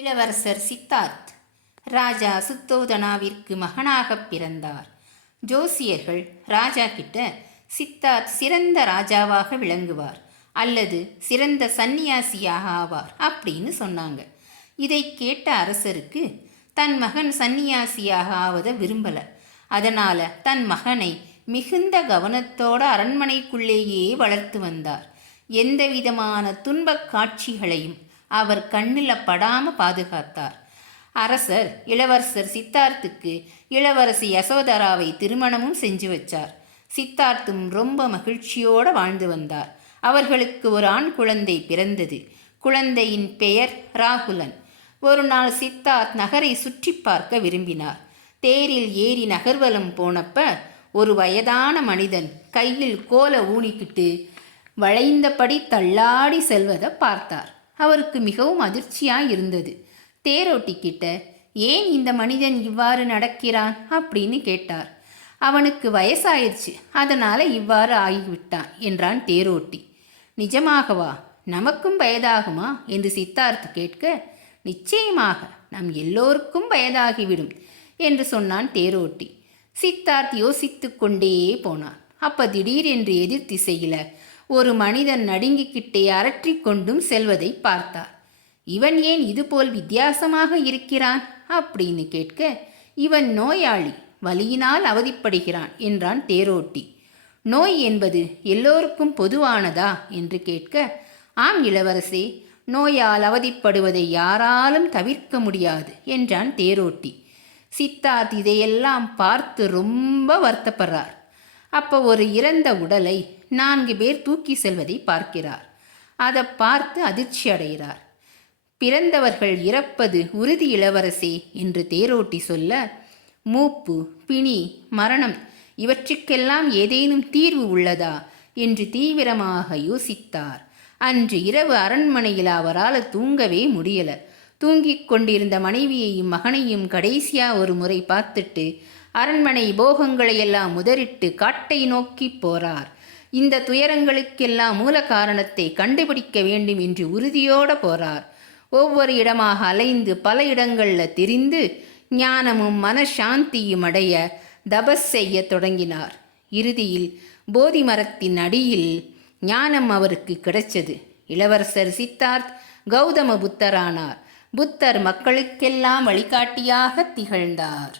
இளவரசர் சித்தார்த் ராஜா சுத்தோதனாவிற்கு மகனாகப் பிறந்தார். ஜோசியர்கள் ராஜா கிட்ட சித்தார்த் சிறந்த ராஜாவாக விளங்குவார் அல்லது சிறந்த சந்நியாசியாக ஆவார் அப்படின்னு சொன்னாங்க. இதை கேட்ட அரசருக்கு தன் மகன் சந்நியாசியாக ஆவதை விரும்பலை. அதனால் தன் மகனை மிகுந்த கவனத்தோட அரண்மனைக்குள்ளேயே வளர்த்து வந்தார். எந்த விதமான துன்பக் காட்சிகளையும் அவர் கண்ணில் படாமல் பாதுகாத்தார். அரசர் இளவரசர் சித்தார்த்துக்கு இளவரசி யசோதராவை திருமணமும் செஞ்சு வச்சார். சித்தார்த்தும் ரொம்ப மகிழ்ச்சியோடு வாழ்ந்து வந்தார். அவர்களுக்கு ஒரு ஆண் குழந்தை பிறந்தது. குழந்தையின் பெயர் ராகுலன். ஒரு நாள் சித்தார்த் நகரை சுற்றி பார்க்க விரும்பினார். தேரில் ஏறி நகர்வலம் போனப்ப ஒரு வயதான மனிதன் கையில் கோலை ஊனிக்கிட்டு வளைந்தபடி தள்ளாடி செல்வதை பார்த்தார். அவருக்கு மிகவும் அதிர்ச்சியாக இருந்தது. தேரோட்டிக்கிட்ட ஏன் இந்த மனிதன் இவ்வாறு நடக்கிறான் அப்படின்னு கேட்டார். அவனுக்கு வயசாயிருச்சு, அதனால் இவ்வாறு ஆகிவிட்டான் என்றான் தேரோட்டி. நிஜமாகவா? நமக்கும் வயதாகுமா என்று சித்தார்த் கேட்க, நிச்சயமாக நம் எல்லோருக்கும் வயதாகிவிடும் என்று சொன்னான் தேரோட்டி. சித்தார்த் யோசித்து கொண்டே போனான். அப்போ திடீரென்று எதிர் திசையில் ஒரு மனிதன் நடுங்கிக்கிட்டே அரற்றி கொண்டும் செல்வதை பார்த்தார். இவன் ஏன் இதுபோல் வித்தியாசமாக இருக்கிறான் அப்படின்னு கேட்க, இவன் நோயாளி, வலியினால் அவதிப்படுகிறான் என்றான் தேரோட்டி. நோய் என்பது எல்லோருக்கும் பொதுவானதா என்று கேட்க, ஆம் இளவரசே, நோயால் அவதிப்படுவதை யாராலும் தவிர்க்க முடியாது என்றான் தேரோட்டி. சித்தார்த் இதையெல்லாம் பார்த்து ரொம்ப வருத்தப்படுறார். அப்போ ஒரு இறந்த உடலை 4 பேர் தூக்கி செல்வதை பார்க்கிறார். அதை பார்த்து அதிர்ச்சி அடைகிறார். பிறந்தவர்கள் இறப்பது உறுதி இளவரசே என்று தேரோட்டி சொல்ல, மூப்பு, பிணி, மரணம் இவற்றுக்கெல்லாம் ஏதேனும் தீர்வு உள்ளதா என்று தீவிரமாக யோசித்தார். அன்று இரவு அரண்மனையில் அவரால் தூங்கவே முடியல. தூங்கிக் கொண்டிருந்த மனைவியையும் மகனையும் கடைசியாக ஒரு முறை பார்த்துட்டு அரண்மனை போகங்களையெல்லாம் உதறிட்டு காட்டை நோக்கி போறார். இந்த துயரங்களுக்கெல்லாம் மூல காரணத்தை கண்டுபிடிக்க வேண்டும் என்று உறுதியோடு போறார். ஒவ்வொரு இடமாக அலைந்து பல இடங்களில் திரிந்து ஞானமும் மனசாந்தியும் அடைய தபஸ் செய்ய தொடங்கினார். இறுதியில் போதி மரத்தின் அடியில் ஞானம் அவருக்கு கிடைச்சது. இளவரசர் சித்தார்த் கௌதம புத்தரானார். புத்தர் மக்களுக்கெல்லாம் வழிகாட்டியாக திகழ்ந்தார்.